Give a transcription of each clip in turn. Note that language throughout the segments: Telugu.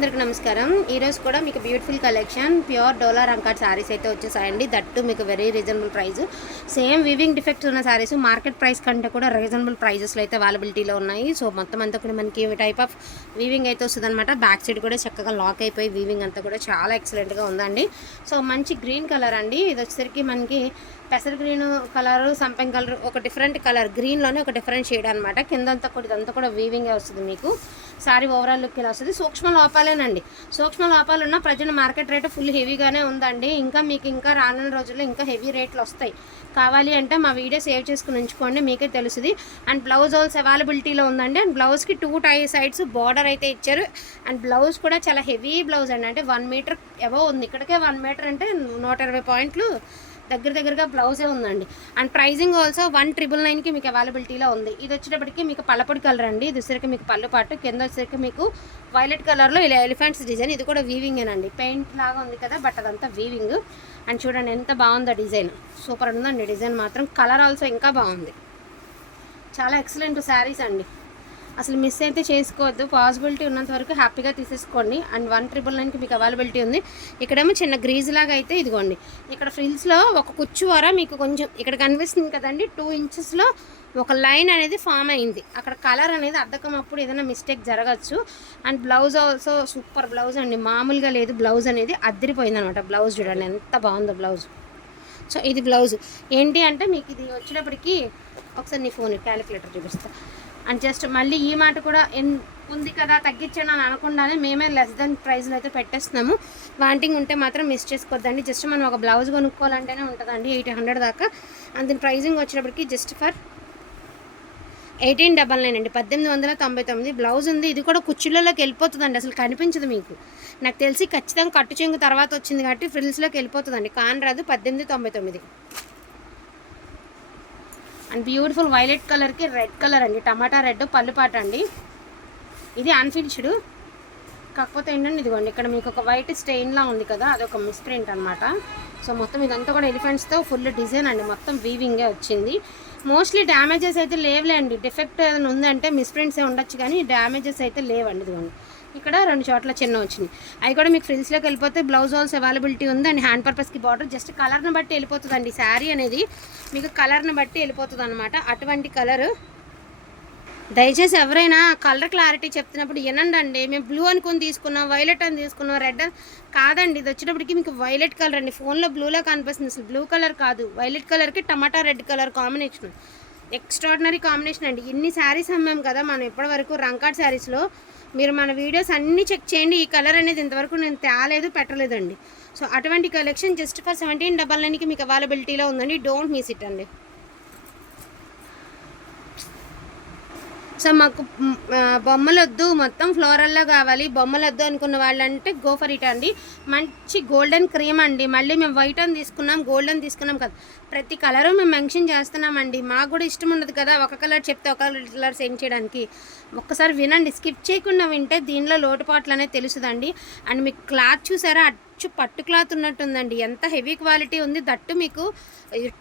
అందరికీ నమస్కారం. ఈరోజు కూడా మీకు బ్యూటిఫుల్ కలెక్షన్ ప్యూర్ డోలా రంకాట్ శారీస్ అయితే వచ్చేసాయండి. దట్టు మీకు very reasonable price same weaving defects ఉన్న శారీస్ మార్కెట్ ప్రైస్ కంటే కూడా రీజనబుల్ ప్రైజెస్లో అయితే అవైలబిలిటీలో ఉన్నాయి. సో మొత్తం అంతా కూడా మనకి టైప్ ఆఫ్ వీవింగ్ అయితే వస్తుంది అనమాట బ్యాక్ సైడ్ కూడా చక్కగా లాక్ అయిపోయి వీవింగ్ అంతా కూడా చాలా ఎక్సలెంట్గా ఉందండి. సో మంచి గ్రీన్ కలర్ అండి. ఇది వచ్చేసరికి మనకి పెసర్ గ్రీన్ కలర్ సంపెంగ్ కలర్ ఒక డిఫరెంట్ కలర్ గ్రీన్లోనే ఒక డిఫరెంట్ షేడ్ అనమాట కిందంతా కూడా ఇదంతా కూడా వీవింగే వస్తుంది మీకు. సారీ ఓవరాల్ లుక్ ఇలా వస్తుంది? సూక్ష్మ లోపాలేనండి సూక్ష్మ లోపాలు ఉన్న ప్రజెంట్ మార్కెట్ రేటు ఫుల్ హెవీగానే ఉందండి. ఇంకా మీకు ఇంకా రానున్న రోజుల్లో ఇంకా హెవీ రేట్లు వస్తాయి. కావాలి అంటే మా వీడియో సేవ్ చేసుకుని ఉంచుకోండి మీకే తెలుసుది. అండ్ బ్లౌజ్ ఆల్స్ అవైలబిలిటీలో ఉందండి. అండ్ బ్లౌజ్కి టూ టై సైడ్స్ బార్డర్ అయితే ఇచ్చారు. అండ్ బ్లౌజ్ కూడా చాలా హెవీ బ్లౌజ్ అండి. అంటే వన్ మీటర్ ఎవో ఉంది. ఇక్కడికే వన్ మీటర్ అంటే నూట ఇరవై పాయింట్లు దగ్గర దగ్గరగా బ్లౌజే ఉందండి. And pricing also one triple నైన్కి మీకు అవైలబిలిటీలో ఉంది. ఇది వచ్చేటప్పటికి మీకు పల్లపొడి కలర్ అండి. ఇది వచ్చేసరికి మీకు పళ్ళు పాటు కింద వచ్చేసరికి మీకు వైలెట్ కలర్లో ఇలా ఎలిఫెంట్స్ డిజైన్ ఇది కూడా వీవింగేనండి పెయింట్ లాగా ఉంది కదా బట్ అదంతా వీవింగ్ అండ్ చూడండి ఎంత బాగుందో డిజైన్ సూపర్ ఉందండి డిజైన్ మాత్రం. కలర్ ఆల్సో ఇంకా బాగుంది. చాలా ఎక్సలెంట్ శారీస్ అండి. అసలు మిస్ అయితే చేసుకోవద్దు. పాసిబిలిటీ ఉన్నంత వరకు హ్యాపీగా తీసేసుకోండి. అండ్ వన్ ట్రిపుల్ నైన్కి మీకు అవైలబిలిటీ ఉంది. ఇక్కడేమో చిన్న గ్రీజ్ లాగా అయితే ఇదిగోండి. ఇక్కడ ఫ్రిల్స్లో ఒక కుచ్చు వర మీకు కొంచెం ఇక్కడ కనిపిస్తుంది కదండి. టూ ఇంచెస్లో ఒక లైన్ అనేది ఫామ్ అయింది. అక్కడ కలర్ అనేది అద్దకం అప్పుడు ఏదైనా మిస్టేక్ జరగచ్చు. And blouse also super blouse అండి. మామూలుగా లేదు. బ్లౌజ్ అనేది అద్దరిపోయింది అనమాట బ్లౌజ్ చూడండి. ఎంత బాగుందో బ్లౌజ్ సో ఇది బ్లౌజ్ ఏంటి అంటే మీకు ఇది వచ్చేటప్పటికి ఒకసారి నీ ఫోన్ క్యాలిక్యులేటర్ చూపిస్తాను అండ్ జస్ట్ మళ్ళీ ఈ మాట కూడా ఎన్ ఉంది కదా తగ్గించండి అని అనకుండానే మేమే లెస్ దెన్ ప్రైస్లో అయితే పెట్టేస్తున్నాము. వాంటింగ్ ఉంటే మాత్రం మిస్ చేసుకోవద్దండి జస్ట్ మనం ఒక బ్లౌజ్ కొనుక్కోవాలంటేనే ఉంటుందండి ఎయిట్ హండ్రెడ్ దాకా. అండ్ దీని ప్రైజింగ్ వచ్చేటప్పటికి just for eighteen double nine అండి. పద్దెనిమిది వందల తొంభై తొమ్మిది. బ్లౌజ్ ఉంది. ఇది కూడా కుర్చీలలోకి వెళ్ళిపోతుందండి. అసలు కనిపించదు మీకు. నాకు తెలిసి ఖచ్చితంగా కట్టు చెంగు తర్వాత వచ్చింది కాబట్టి ఫ్రిల్స్లోకి వెళ్ళిపోతుందండి. కాన్ రాదు పద్దెనిమిది తొంభై తొమ్మిది. అండ్ బ్యూటిఫుల్ వైలెట్ కలర్కి రెడ్ కలర్ అండి. టమాటా రెడ్ పళ్ళుపాట అండి. ఇది అన్ఫినిష్డ్ కాకపోతే ఏంటంటే ఇదిగోండి ఇక్కడ మీకు ఒక వైట్ స్టెయిన్లా ఉంది కదా అదొక మిస్ప్రింట్ అనమాట సో మొత్తం ఇదంతా కూడా ఎలిఫెంట్స్తో ఫుల్ డిజైన్ అండి. మొత్తం వీవింగే వచ్చింది. మోస్ట్లీ డ్యామేజెస్ అయితే లేవులేండి డిఫెక్ట్ ఏదైనా ఉందంటే మిస్ప్రింట్సే ఉండొచ్చు కానీ డ్యామేజెస్ అయితే లేవండి ఇదిగోండి. ఇక్కడ రెండు చోట్ల చిన్న వచ్చినాయి. అవి కూడా మీకు ఫ్రిల్స్లోకి వెళ్ళిపోతే బ్లౌజ్ హాల్స్ అవైలబిలిటీ ఉంది. అండ్ హ్యాండ్ పర్పస్కి బార్డర్ జస్ట్ కలర్ని బట్టి వెళ్ళిపోతుందండి. శారీ అనేది మీకు కలర్ని బట్టి వెళ్ళిపోతుంది అనమాట అటువంటి కలర్ దయచేసి ఎవరైనా కలర్ క్లారిటీ చెప్తున్నప్పుడు వినండి మేము బ్లూ అనుకుని తీసుకున్నాం వైలెట్ అని తీసుకున్నాం రెడ్ అని కాదండి. ఇది వచ్చేటప్పటికి మీకు వైలెట్ కలర్ అండి. ఫోన్లో బ్లూలో కనిపిస్తుంది. అసలు బ్లూ కలర్ కాదు. వైలెట్ కలర్కి టమాటా red colour combination extraordinary combination అండి. ఇన్ని శారీస్ అమ్మాం కదా మనం ఇప్పటివరకు రంకాట్ శారీస్లో. మీరు మన వీడియోస్ అన్నీ చెక్ చేయండి. ఈ కలర్ అనేది ఇంతవరకు నేను తేలేదు పెట్టలేదండి. సో అటువంటి collection just for seventeen double నైన్కి మీకు అవైలబిలిటీలో ఉందండి. డోంట్ మిస్ ఇట్ అండి. సో మాకు బొమ్మలొద్దు. వద్దు మొత్తం ఫ్లోరల్లో కావాలి. బొమ్మలొద్దు అనుకున్న వాళ్ళంటే గోఫర్ ఇట్ అండి. మంచి గోల్డెన్ క్రీమ్ అండి. మళ్ళీ మేము వైట్ అని తీసుకున్నాం గోల్డెన్ తీసుకున్నాం కదా. ప్రతి కలరు మేము మెన్షన్ చేస్తున్నామండి. మాకు కూడా ఇష్టం ఉండదు కదా ఒక కలర్ చెప్తే ఒక కలర్ సెండ్ చేయడానికి. ఒక్కసారి వినండి. స్కిప్ చేయకుండా వింటే దీనిలో లోటుపాట్లు అనేది తెలుసుదండి. అండ్ మీకు క్లాత్ చూసారా? అచ్చు పట్టు క్లాత్ ఉన్నట్టుందండి. ఎంత హెవీ క్వాలిటీ ఉంది దట్టు మీకు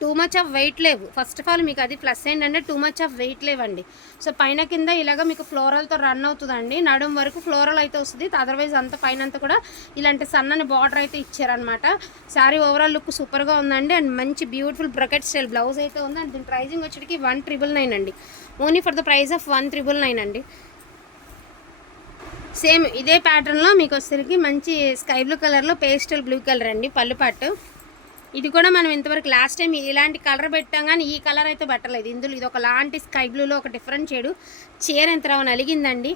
టూ మచ్ ఆఫ్ వెయిట్ లేవు. ఫస్ట్ ఆఫ్ ఆల్ మీకు అది ప్లస్ ఏంటంటే టూ మచ్ ఆఫ్ వెయిట్ లేవండి. సో పైన కింద ఇలాగ మీకు ఫ్లోరల్తో రన్ అవుతుందండి. నడుం వరకు ఫ్లోరల్ అయితే వస్తుంది. అదర్వైజ్ అంత పైన అంతా కూడా ఇలాంటి సన్నని బార్డర్ అయితే ఇచ్చారనమాట శారీ ఓవరాల్ లుక్ సూపర్గా ఉందండి. అండ్ మంచి బ్యూటిఫుల్ బ్రకెట్ స్టైల్ బ్లౌజ్ అయితే ఉంది. అండ్ దీని ప్రైజింగ్ వచ్చేటికి వన్ ట్రిపుల్ నైన్ అండి. Only for the price of one triple nine అండి. సేమ్ ఇదే ప్యాటర్న్లో మీకు వచ్చేసరికి మంచి స్కై బ్లూ కలర్లో పేస్టల్ బ్లూ కలర్ అండి పళ్ళు పట్టు. ఇది కూడా మనం ఇంతవరకు లాస్ట్ టైం ఇలాంటి కలర్ పెట్టాం కానీ ఈ కలర్ అయితే పట్టలేదు. ఇందులో ఇది ఒక లాంటి స్కై బ్లూలో ఒక డిఫరెంట్ షేడు చీర ఎంత నలిగిందండి.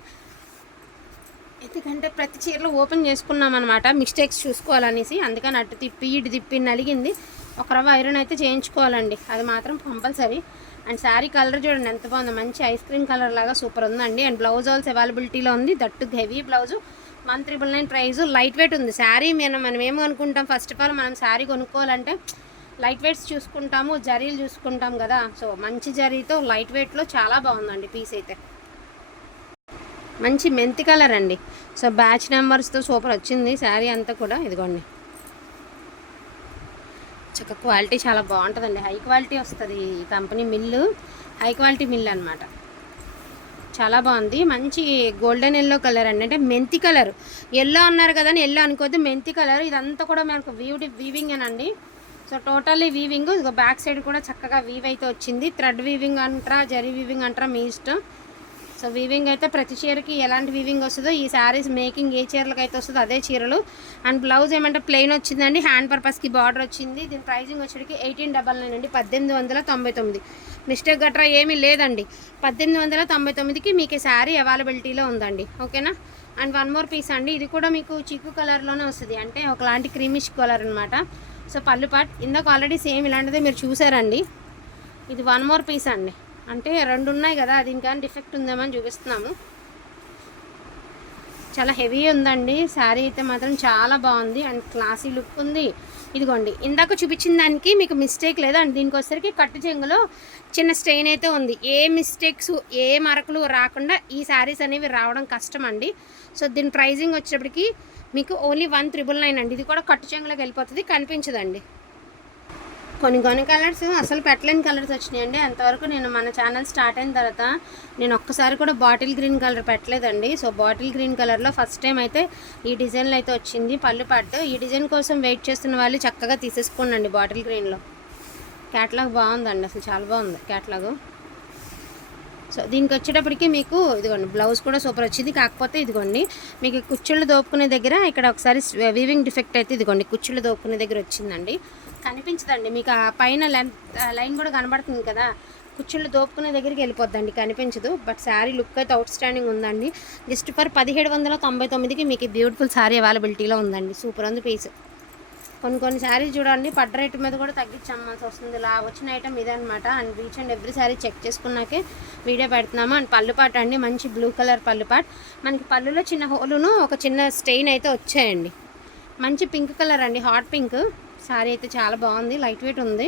ఎందుకంటే ప్రతి చీరలో ఓపెన్ చేసుకున్నాం అనమాట మిస్టేక్స్ చూసుకోవాలనేసి అందుకని అటు తిప్పి ఇటు తిప్పి నలిగింది. ఒక రవ్వ ఐరన్ అయితే చేయించుకోవాలండి. అది మాత్రం కంపల్సరీ అండ్ శారీ కలర్ చూడండి ఎంత బాగుంది. మంచి ఐస్ క్రీమ్ కలర్ లాగా సూపర్ ఉందండి. అండ్ బ్లౌజ్ ఆల్స్ అవైలబిలిటీలో ఉంది. That heavy blouse one triple nine price light weight ఉంది. శారీ మనం మనం ఏమో అనుకుంటాం? ఫస్ట్ ఆఫ్ ఆల్ మనం శారీ కొనుక్కోవాలంటే లైట్ వెయిట్స్ చూసుకుంటాము జరీలు చూసుకుంటాం కదా. సో మంచి జరీతో లైట్ వెయిట్లో చాలా బాగుందండి పీస్ అయితే. మంచి మెంతి కలర్ అండి. సో బ్యాచ్ నెంబర్స్తో సూపర్ వచ్చింది. శారీ అంతా కూడా ఇదిగోండి. చక్క క్వాలిటీ చాలా బాగుంటుందండి. హై క్వాలిటీ వస్తుంది ఈ company mill. High quality mill అనమాట చాలా బాగుంది. మంచి గోల్డెన్ ఎల్లో కలర్ అండి. అంటే మెంతి కలర్. ఎల్లో అన్నారు కదా ఎల్లో అనుకోవద్దు. మెంతి కలర్. ఇదంతా కూడా మనకు వీవ్ వీవింగ్ అండి సో టోటల్లీ వీవింగ్. ఇదిగో బ్యాక్ సైడ్ కూడా చక్కగా వీవ్ అయితే వచ్చింది. థ్రెడ్ వీవింగ్ అంటారా జరీ వీవింగ్ అంటారా మీ ఇష్టం. సో వీవింగ్ అయితే ప్రతి చీరకి ఎలాంటి వీవింగ్ వస్తుందో ఈ శారీస్ మేకింగ్ ఏ చీరలకు అయితే వస్తుందో అదే చీరలు. అండ్ బ్లౌజ్ ఏమంటే ప్లెయిన్ వచ్చిందండి హ్యాండ్ పర్పస్కి బార్డర్ వచ్చింది. దీని ప్రైజింగ్ వచ్చేటికి ఎయిటీన్ డబల్ నైన్ అండి పద్దెనిమిది వందల తొంభై తొమ్మిది. మిస్టేక్ గట్రా ఏమీ లేదండి. పద్దెనిమిది వందల తొంభై తొమ్మిదికి మీకు శారీ అవైలబిలిటీలో ఉందండి. ఓకేనా? అండ్ వన్ మోర్ పీస్ అండి ఇది కూడా మీకు చిక్కు కలర్లోనే వస్తుంది. అంటే ఒకలాంటి క్రీమిష్ కలర్ అనమాట సో పళ్ళు పాట్ ఇందాక ఆల్రెడీ సేమ్ ఇలాంటిదే మీరు చూసారండి. ఇది వన్ మోర్ పీస్ అండి. అంటే రెండు ఉన్నాయి కదా అది ఇంకా డిఫెక్ట్ ఉందేమని చూపిస్తున్నాము. చాలా హెవీ ఉందండి శారీ అయితే మాత్రం చాలా బాగుంది అండ్ క్లాసీ లుక్ ఉంది. ఇదిగోండి ఇందాక చూపించిన దానికి మీకు మిస్టేక్ లేదు అండ్ దీనికి వచ్చేసరికి కట్టు చెంగులో చిన్న స్టెయిన్ అయితే ఉంది. ఏ మిస్టేక్స్ ఏ మరకలు రాకుండా ఈ శారీస్ అనేవి రావడం కష్టం అండి సో దీని ప్రైజింగ్ వచ్చేటప్పటికి మీకు ఓన్లీ వన్ త్రిబుల్ నైన్ అండి. ఇది కూడా కట్టు చెంగులోకి వెళ్ళిపోతుంది కనిపించదండి. కొన్ని కొన్ని కలర్స్ అసలు పెట్టలేని కలర్స్ వచ్చినాయండి. అంతవరకు నేను మన ఛానల్ స్టార్ట్ అయిన తర్వాత నేను ఒక్కసారి కూడా బాటిల్ గ్రీన్ కలర్ పెట్టలేదండి. సో బాటిల్ గ్రీన్ కలర్లో ఫస్ట్ టైం అయితే ఈ డిజైన్లో అయితే వచ్చింది. పళ్ళు పట్టు ఈ డిజైన్ కోసం వెయిట్ చేస్తున్న వాళ్ళు చక్కగా తీసేసుకోండి బాటిల్ గ్రీన్లో క్యాట్లాగ్ బాగుందండి అసలు చాలా బాగుంది క్యాట్లాగ్ సో దీనికి వచ్చేటప్పటికి మీకు ఇదిగోండి బ్లౌజ్ కూడా సూపర్ వచ్చింది. కాకపోతే ఇదిగోండి మీకు కుచ్చుళ్ళు దోపుకునే దగ్గర ఇక్కడ ఒకసారి వీవింగ్ డిఫెక్ట్ అయితే ఇదిగోండి కుచ్చుళ్ళు దోపుకునే దగ్గర వచ్చిందండి. కనిపించదండి. మీకు ఆ పైన లెంత్ లైన్ కూడా కనబడుతుంది కదా. కుచ్చుళ్ళు దోపుకునే దగ్గరికి వెళ్ళిపోద్దండి కనిపించదు. బట్ శారీ లుక్ అయితే అవుట్ స్టాండింగ్ ఉందండి. జస్ట్ ఫర్ పదిహేడు వందల తొంభై తొమ్మిదికి మీకు బ్యూటిఫుల్ శారీ అవైలబిలిటీలో ఉందండి. సూపర్ ఉంది పీస్. కొన్ని కొన్ని శారీస్ చూడండి పడ్డ రేటు మీద కూడా తగ్గించమ్మాల్సి వస్తుంది. ఇలా వచ్చిన ఐటమ్ ఇదే అనమాట and reach and every sari check చేసుకున్నాకే video పెడుతున్నాము. అండ్ పళ్ళు పాట అండి మంచి బ్లూ కలర్ పళ్ళుపాట్ మనకి పళ్ళులో చిన్న హోలును ఒక చిన్న స్టెయిన్ అయితే వచ్చాయండి. మంచి పింక్ కలర్ అండి హాట్ పింక్. శారీ అయితే చాలా బాగుంది లైట్ వెయిట్ ఉంది.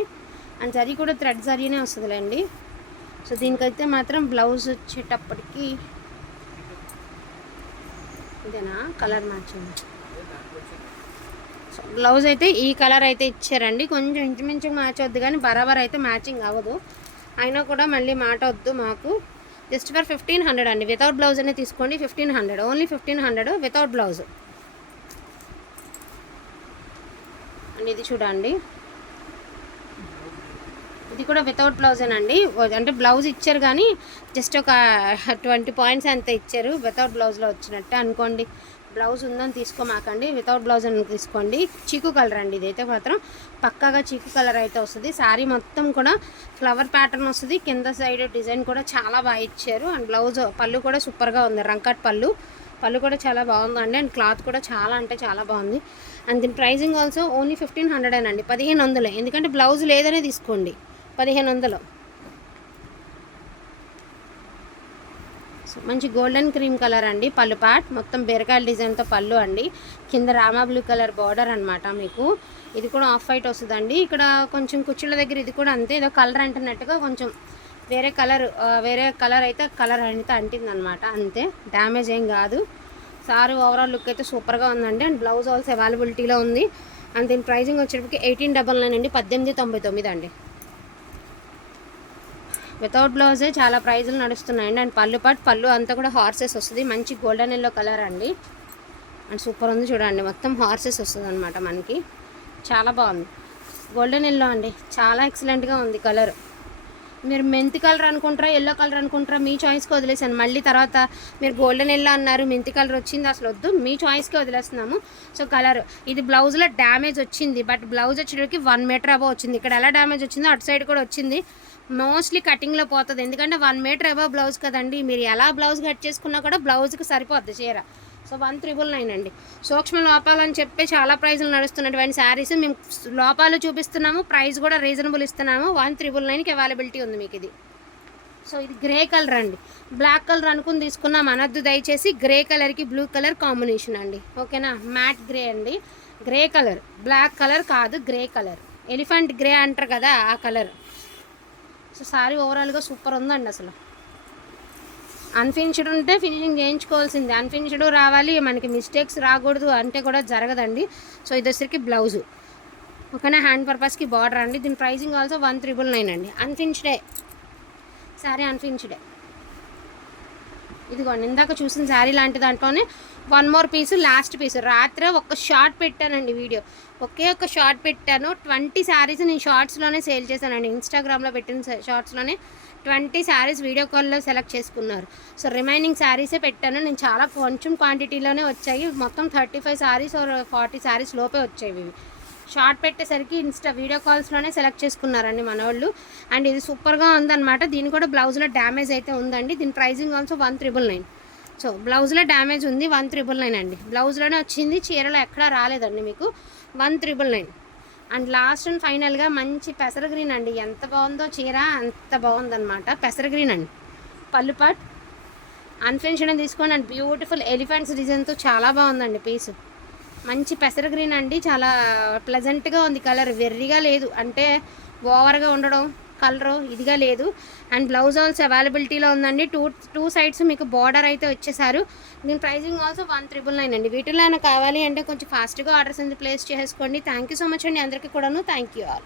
అండ్ జరీ కూడా థ్రెడ్ జరీనే వస్తుందిలేండి. సో దీనికైతే మాత్రం బ్లౌజ్ వచ్చేటప్పటికి ఇదేనా? Colour matching. సో బ్లౌజ్ అయితే ఈ కలర్ అయితే ఇచ్చారండి. కొంచెం ఇంచుమించు మ్యాచ్ వద్దు కానీ బరాబర్ అయితే మ్యాచింగ్ అవ్వదు. అయినా కూడా మళ్ళీ మాట వద్దు మాకు. జస్ట్ ఫర్ ఫిఫ్టీన్ హండ్రెడ్ అండి. వితౌట్ బ్లౌజ్ అనే తీసుకోండి fifteen hundred. Only fifteen hundred without blouse. And ఇది చూడండి. ఇది కూడా వితౌట్ బ్లౌజేనండి అంటే బ్లౌజ్ ఇచ్చారు కానీ జస్ట్ ఒక ట్వంటీ పాయింట్స్ అంత ఇచ్చారు. వితౌట్ బ్లౌజ్లో వచ్చినట్టు అనుకోండి. బ్లౌజ్ ఉందని తీసుకోమాకండి. వితౌట్ బ్లౌజ్ అని తీసుకోండి. చీకు కలర్ అండి ఇదైతే మాత్రం. పక్కాగా చీకు కలర్ అయితే వస్తుంది. శారీ మొత్తం కూడా ఫ్లవర్ ప్యాటర్న్ వస్తుంది. కింద సైడ్ డిజైన్ కూడా చాలా బాగా ఇచ్చారు. అండ్ బ్లౌజ్ పళ్ళు కూడా సూపర్గా ఉంది. రంకట్ పళ్ళు. పళ్ళు కూడా చాలా బాగుందండి అండ్ క్లాత్ కూడా చాలా అంటే చాలా బాగుంది. అండ్ దీని pricing also only fifteen hundred అండి. పదిహేను వందలే. ఎందుకంటే బ్లౌజ్ లేదనే తీసుకోండి. పదిహేను వందలు. మంచి గోల్డెన్ క్రీమ్ కలర్ అండి. పళ్ళు పాట్ మొత్తం బీరకాయల డిజైన్తో పళ్ళు అండి. కింద రామా బ్లూ కలర్ బార్డర్ అనమాట మీకు. ఇది కూడా ఆఫ్ వైట్ వస్తుందండి. ఇక్కడ కొంచెం కుర్చీల దగ్గర ఇది కూడా అంతే. ఏదో కలర్ అంటున్నట్టుగా కొంచెం వేరే కలర్ వేరే కలర్ అయితే కలర్ అయితే అంటింది అనమాట అంతే డ్యామేజ్ ఏం కాదు. సారీ ఓవరాల్ లుక్ అయితే సూపర్గా ఉందండి. అండ్ బ్లౌజ్ ఆల్సో అవైలబిలిటీలో ఉంది. అండ్ దీని ప్రైజింగ్ వచ్చేటప్పటికి ఎయిటీన్ డబల్ నైన్ అండి. పద్దెనిమిది తొంభై తొమ్మిది అండి. వితౌట్ బ్లౌజే చాలా ప్రైజులు నడుస్తున్నాయండి. అండ్ పళ్ళు పాటు పళ్ళు అంతా కూడా హార్సెస్ వస్తుంది. మంచి గోల్డెన్ ఎల్లో కలర్ అండి. అండ్ సూపర్ ఉంది చూడండి. మొత్తం హార్సెస్ వస్తుంది అనమాట మనకి. చాలా బాగుంది. గోల్డెన్ ఎల్లో అండి. చాలా ఎక్సలెంట్గా ఉంది కలర్ మీరు మెంతి కలర్ అనుకుంటారా ఎల్లో కలర్ అనుకుంటారా మీ చాయిస్కి వదిలేసాను మళ్ళీ తర్వాత మీరు గోల్డెన్ ఎల్లో అన్నారు మెంతి కలర్ వచ్చింది అసలు వద్దు మీ చాయిస్కి వదిలేస్తున్నాము. సో కలర్ ఇది బ్లౌజ్లో డ్యామేజ్ వచ్చింది బట్ బ్లౌజ్ వచ్చేటప్పటికి వన్ మీటర్ అబో వచ్చింది. ఇక్కడ ఎలా డ్యామేజ్ వచ్చిందో అటు సైడ్ కూడా వచ్చింది. మోస్ట్లీ కటింగ్లో పోతుంది ఎందుకంటే వన్ మీటర్ అబో బ్లౌజ్ కదండి. మీరు ఎలా బ్లౌజ్ కట్ చేసుకున్నా కూడా బ్లౌజ్కి సరిపోద్ది చీర. సో వన్ త్రిబుల్ నైన్ అండి. సూక్ష్మ లోపాలని చెప్పి చాలా ప్రైజులు నడుస్తున్నటువంటి శారీస్ మేము లోపాలు చూపిస్తున్నాము ప్రైస్ కూడా రీజనబుల్ ఇస్తున్నాము. వన్ త్రిబుల్ నైన్కి అవైలబిలిటీ ఉంది మీకు ఇది. సో ఇది గ్రే కలర్ అండి. బ్లాక్ కలర్ అనుకుని తీసుకున్నాం అనద్దు దయచేసి. గ్రే కలర్కి బ్లూ కలర్ కాంబినేషన్ అండి. ఓకేనా? మ్యాట్ గ్రే అండి. Grey colour. బ్లాక్ కలర్ కాదు గ్రే కలర్. ఎలిఫెంట్ గ్రే అంటారు కదా ఆ కలర్. సో సారీ ఓవరాల్గా సూపర్ ఉందండి అసలు. అన్ఫినిష్డ్ ఉంటే ఫినిషింగ్ చేయించుకోవాల్సింది. అన్ఫినిష్డ్ రావాలి మనకి మిస్టేక్స్ రాకూడదు అంటే కూడా జరగదండి. సో ఇది వచ్చరికి బ్లౌజు ఓకేనా? హ్యాండ్ పర్పస్కి బార్డర్ అండి. దీని pricing also one triple nine అండి. అన్ఫినిష్డే శారీ అన్ఫినిష్డే ఇదిగోండి ఇందాక చూసిన శారీ లాంటి దాంట్లోనే one more piece last piece రాత్రే ఒక షార్ట్ పెట్టానండి వీడియో. ఒకే ఒక షార్ట్ పెట్టాను. ట్వంటీ శారీస్ నేను షార్ట్స్లోనే సేల్ చేశానండి. ఇన్స్టాగ్రామ్లో పెట్టిన షార్ట్స్లోనే ట్వంటీ శారీస్ వీడియో కాల్లో సెలెక్ట్ చేసుకున్నారు. సో రిమైనింగ్ శారీసే పెట్టాను. నేను చాలా కొంచెం క్వాంటిటీలోనే వచ్చాయి. మొత్తం thirty five saris forty saris లోపే వచ్చాయి ఇవి. షార్ట్ పెట్టేసరికి ఇన్స్టా వీడియో కాల్స్లోనే సెలెక్ట్ చేసుకున్నారండి మనవాళ్ళు అండ్ ఇది సూపర్గా ఉందన్నమాట. దీని కూడా బ్లౌజ్లో డ్యామేజ్ అయితే ఉందండి. దీని pricing also one triple nine. So బ్లౌజ్లో డ్యామేజ్ ఉంది వన్ త్రిబుల్ నైన్ అండి. బ్లౌజ్లోనే వచ్చింది. చీరలో ఎక్కడా రాలేదండి మీకు. One triple nine. And last and ఫైనల్గా మంచి పెసర గ్రీన్ అండి. ఎంత బాగుందో చీర అంత బాగుందన్నమాట. పెసర గ్రీన్ అండి. పళ్ళు పాట్ అన్ఫెన్షన్ తీసుకోండి అండ్ బ్యూటిఫుల్ ఎలిఫెంట్స్ డిజైన్తో చాలా బాగుందండి పీస్. మంచి పెసర గ్రీన్ అండి. చాలా ప్లెజెంట్గా ఉంది. కలర్ వెర్రిగా లేదు. అంటే ఓవర్గా ఉండడం కలరు ఇదిగా లేదు. అండ్ బ్లౌజ్ ఆల్సో అవైలబిలిటీలో ఉందండి. టూ టూ సైడ్స్ మీకు బార్డర్ అయితే వచ్చేసారు. దీని pricing also one triple nine అండి. వీటిలో కావాలి అంటే కొంచెం ఫాస్ట్గా ఆర్డర్స్ అనేది ప్లేస్ చేసుకోండి థ్యాంక్ యూ సో మచ్ అండి అందరికీ కూడాను. Thank you all